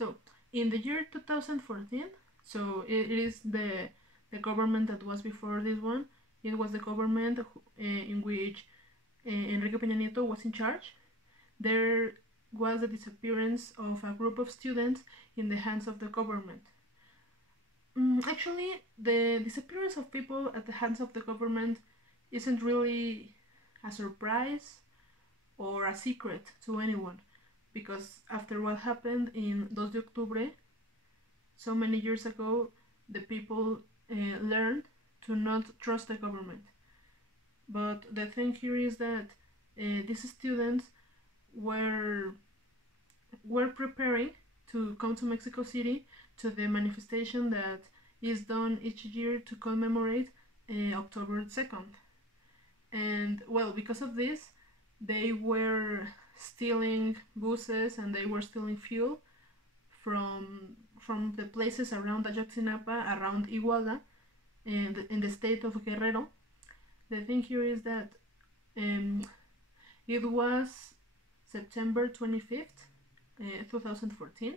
So in the year 2014, so it is the government that was before this one. It was the government in which Enrique Peña Nieto was in charge. There was the disappearance of a group of students in the hands of the government. Actually, the disappearance of people at the hands of the government isn't really a surprise or a secret to anyone, because after what happened in 2 de Octubre, so many years ago, the people learned to not trust the government. But the thing here is that these students were preparing to come to Mexico City to the manifestation that is done each year to commemorate October 2nd. And well, because of this, they were stealing buses and they were stealing fuel from the places around Ayotzinapa, around Iguala, and in the state of Guerrero. The thing here is that it was September 25th, 2014,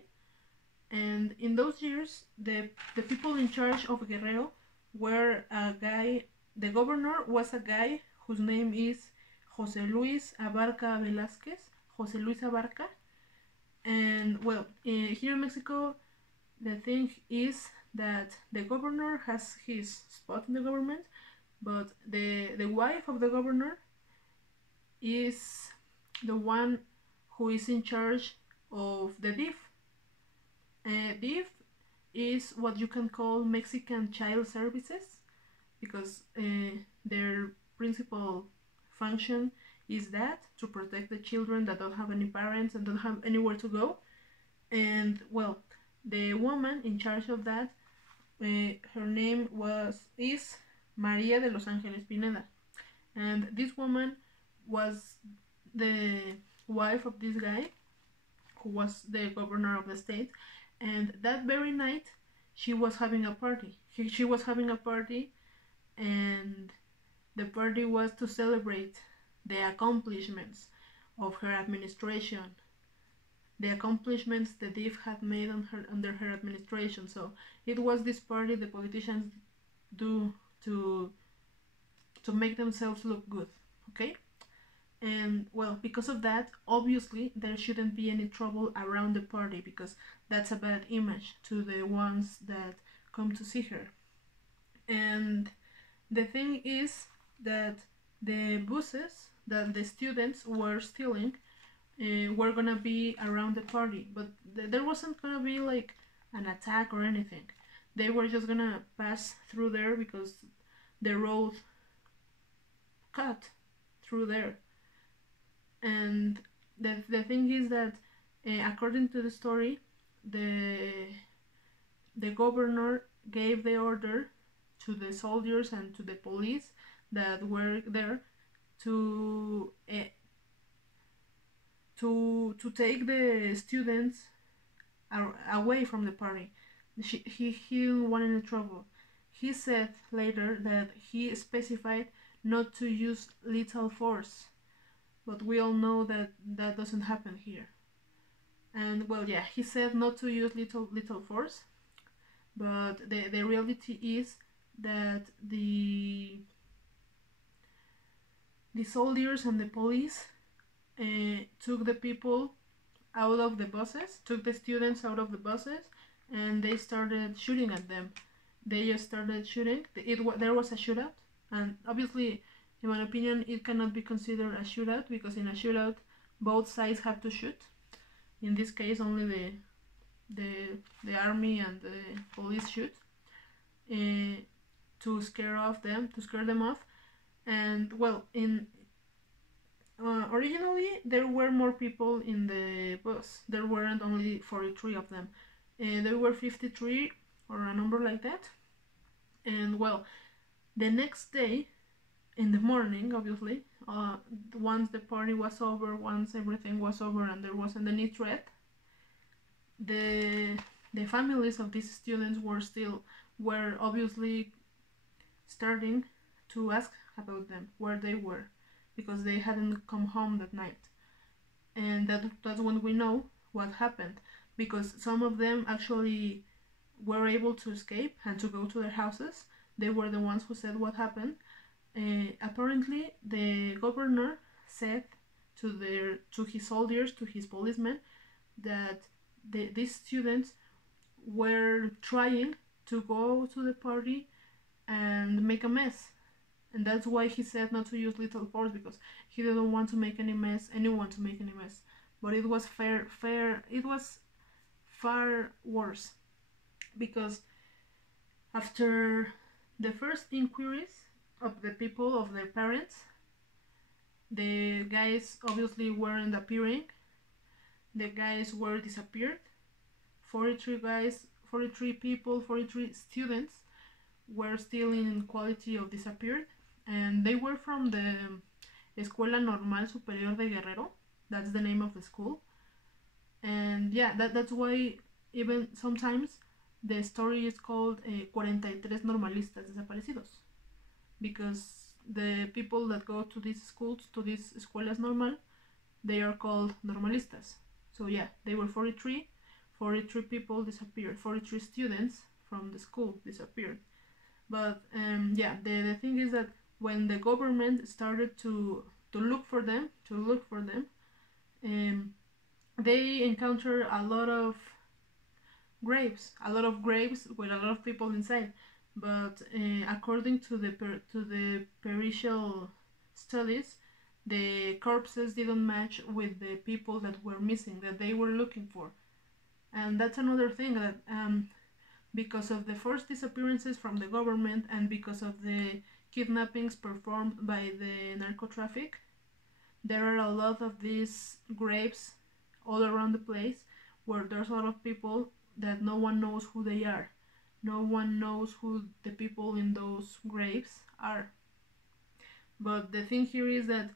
and in those years, the people in charge of Guerrero were a guy. The governor was a guy whose name is José Luis Abarca Velázquez, José Luis Abarca. And well, here in Mexico, the thing is that the governor has his spot in the government, but the wife of the governor is the one who is in charge of the DIF. DIF is what you can call Mexican Child Services, because their principal function is that to protect the children that don't have any parents and don't have anywhere to go. And well, the woman in charge of that, her name is María de los Ángeles Pineda, and this woman was the wife of this guy who was the governor of the state. And that very night she was having a party. She was having a party, and the party was to celebrate the accomplishments of her administration, the accomplishments the DIF had made under her administration. So it was this party the politicians do to make themselves look good, okay? And well, because of that, obviously there shouldn't be any trouble around the party, because that's a bad image to the ones that come to see her. And the thing is that the buses that the students were stealing were gonna be around the party, but there wasn't gonna be like an attack or anything. They were just gonna pass through there because the road cut through there. And the thing is that according to the story, the governor gave the order to the soldiers and to the police that were there to take the students away from the party. He didn't want any trouble. He said later that he specified not to use lethal force, but we all know that that doesn't happen here. And well, yeah, he said not to use lethal force, but the reality is that the soldiers and the police took the people out of the buses, took the students out of the buses, and they started shooting at them. They just started shooting. There was a shootout, and obviously, in my opinion, it cannot be considered a shootout, because in a shootout, both sides have to shoot. In this case, only the army and the police shoot to scare them off. And well, originally there were more people in the bus. There weren't only 43 of them. There were 53 or a number like that. And well, the next day, in the morning, obviously, once the party was over, once everything was over and there wasn't any threat, the families of these students were obviously starting to ask about them, where they were, because they hadn't come home that night. And that's when we know what happened. because some of them actually were able to escape and to go to their houses. They were the ones who said what happened. Apparently, the governor said to his soldiers, to his policemen, that these students were trying to go to the party and make a mess, and that's why he said not to use lethal force, because he didn't want to make anyone to make any mess. But it was it was far worse, because after the first inquiries of the people, of their parents, the guys obviously weren't appearing. The guys were disappeared. 43 guys, 43 people, 43 students were still in quality of disappeared, and they were from the Escuela Normal Superior de Guerrero. That's the name of the school. And yeah, that's why even sometimes the story is called 43 normalistas desaparecidos, because the people that go to these schools, to these escuelas normal, they are called normalistas. So yeah, they were 43 people disappeared, 43 students from the school disappeared. But yeah, the thing is that when the government started to look for them, they encountered a lot of graves with a lot of people inside. But according to the pericial studies, the corpses didn't match with the people that were missing, that they were looking for. And that's another thing, that because of the forced disappearances from the government and because of the kidnappings performed by the narco-traffic, there are a lot of these graves all around the place where there's a lot of people that no one knows who they are. No one knows who the people in those graves are. But the thing here is that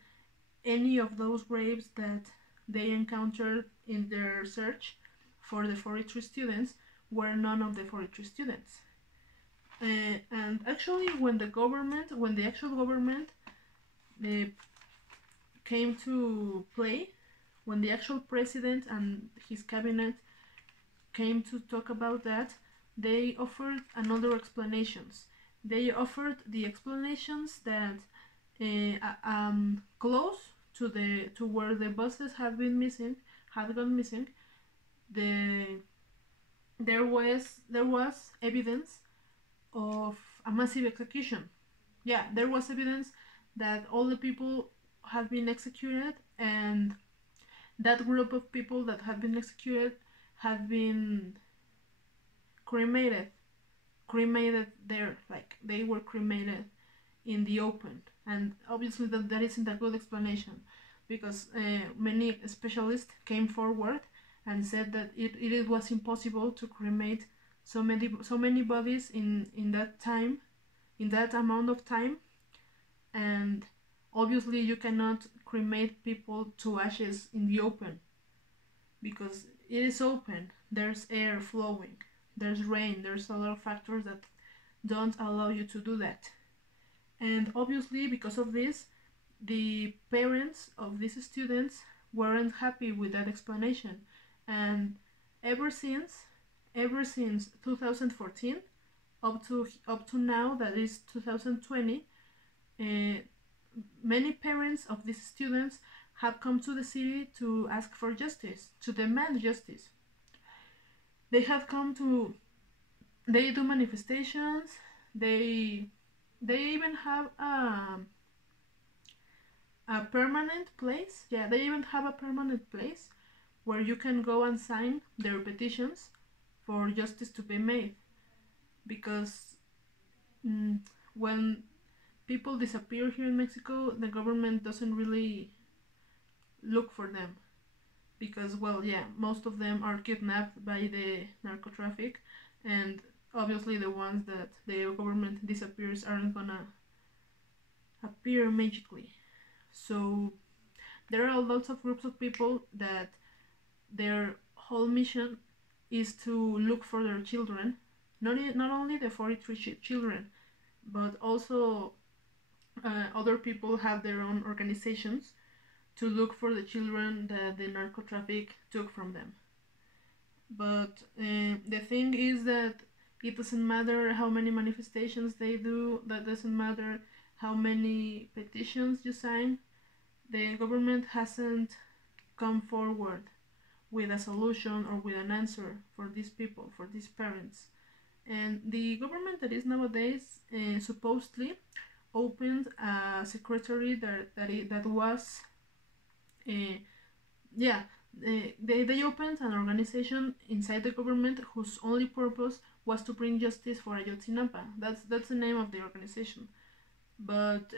any of those graves that they encountered in their search for the 43 students were none of the 43 students. And actually, when the actual government came to play, when the actual president and his cabinet came to talk about that, they offered another explanations. They offered the explanations that close to where the buses had gone missing, there was evidence of a massive execution. Yeah, there was evidence that all the people had been executed, and that group of people that had been executed had been cremated there, like they were cremated in the open. And obviously that isn't a good explanation, because many specialists came forward and said that it was impossible to cremate so many bodies in that time, in that amount of time. And obviously you cannot cremate people to ashes in the open, because it is open, there's air flowing, there's rain, there's a lot of factors that don't allow you to do that. And obviously because of this, the parents of these students weren't happy with that explanation. And ever since 2014 up to now, that is 2020, many parents of these students have come to the city to ask for justice, to demand justice. They do manifestations, they even have a permanent place. Yeah, they even have a permanent place where you can go and sign their petitions for justice to be made. Because when people disappear here in Mexico, the government doesn't really look for them, because, well, yeah, most of them are kidnapped by the narco traffic, and obviously the ones that the government disappears aren't gonna appear magically. So there are lots of groups of people that their whole mission is to look for their children, not only the 43 children, but also other people have their own organizations to look for the children that the narco traffic took from them. But the thing is that it doesn't matter how many manifestations they do, that doesn't matter how many petitions you sign, the government hasn't come forward with a solution or with an answer for these people, for these parents. And the government that is nowadays supposedly opened a secretary that was they opened an organization inside the government whose only purpose was to bring justice for Ayotzinapa. That's the name of the organization. But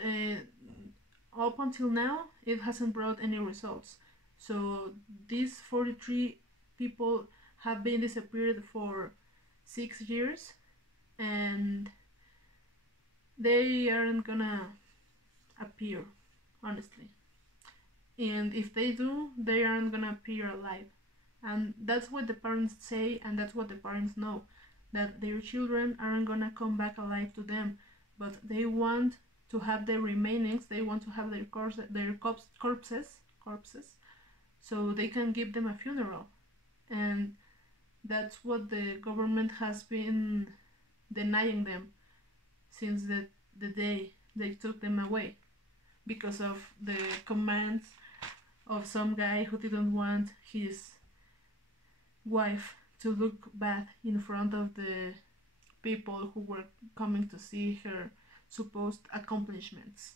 up until now, it hasn't brought any results. So these 43 people have been disappeared for 6 years, and they aren't gonna appear, honestly. And if they do, they aren't gonna appear alive. And that's what the parents say, and that's what the parents know, that their children aren't gonna come back alive to them, but they want to have their remainings, they want to have their corpses, so they can give them a funeral. And that's what the government has been denying them since the day they took them away, because of the commands of some guy who didn't want his wife to look bad in front of the people who were coming to see her supposed accomplishments.